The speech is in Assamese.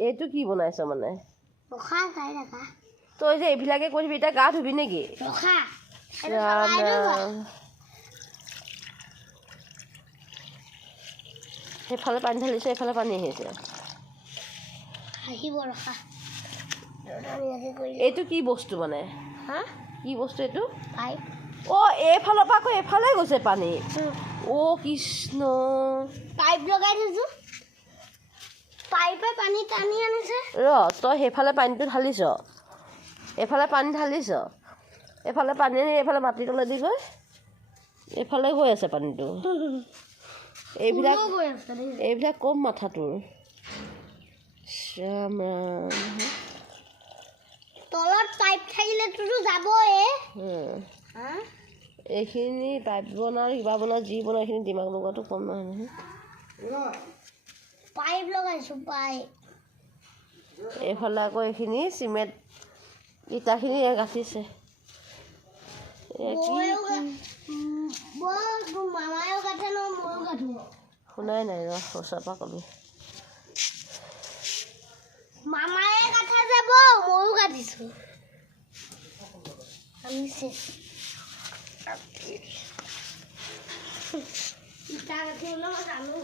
এইটো কি বনাইছ মানে ৰখা চাই ৰাখা তই যে এইবিলাকে কৰিবি এতিয়া গা ধুবি নেকি ৰখা ৰাম ৰাম সেইফালে পানী ঢালিছে এইফালে পানী আহিছে আহিব ৰখা এইটো কি বস্তু মানে হা কি বস্তু এইটো পাইপ অ' এইফালৰ পৰা আকৌ এইফালে গৈছে পানী অ' কৃষ্ণ পাইপ লগাই থৈছোঁ পাইপে পানী টানি আনিছে তই সেইফালে পানীটো ঢালিছ এইফালে পানী ঢালিছ এইফালে পানী আনি এইফালে মাটি তলেদি গৈ এইফালে গৈ আছে পানীটো এইবিলাক কম মাথা তোৰ ৰাম ৰাম তলত পাইপ থাকিলেতো যাবই এইখিনি পাইপ বনাওঁ কিবা বনাওঁ যি বনাওঁ এইখিনি দিমাগ লগোৱাটো কম নহয় নহয় পাইপ লগাইছোঁ পাইপ এইফালে আকৌ এইখিনি চিমেণ্ট ইটাখিনি গাঁঠিছে মামায়েও গাঠে ন ময়ো গাঠোঁ শুনাই নাই ৰ ওচৰৰ পৰা কবি মামায়ে গাঠা যাব ময়ো গাঠিছোঁ আমি ইটা গাঠিবলৈ মই জানো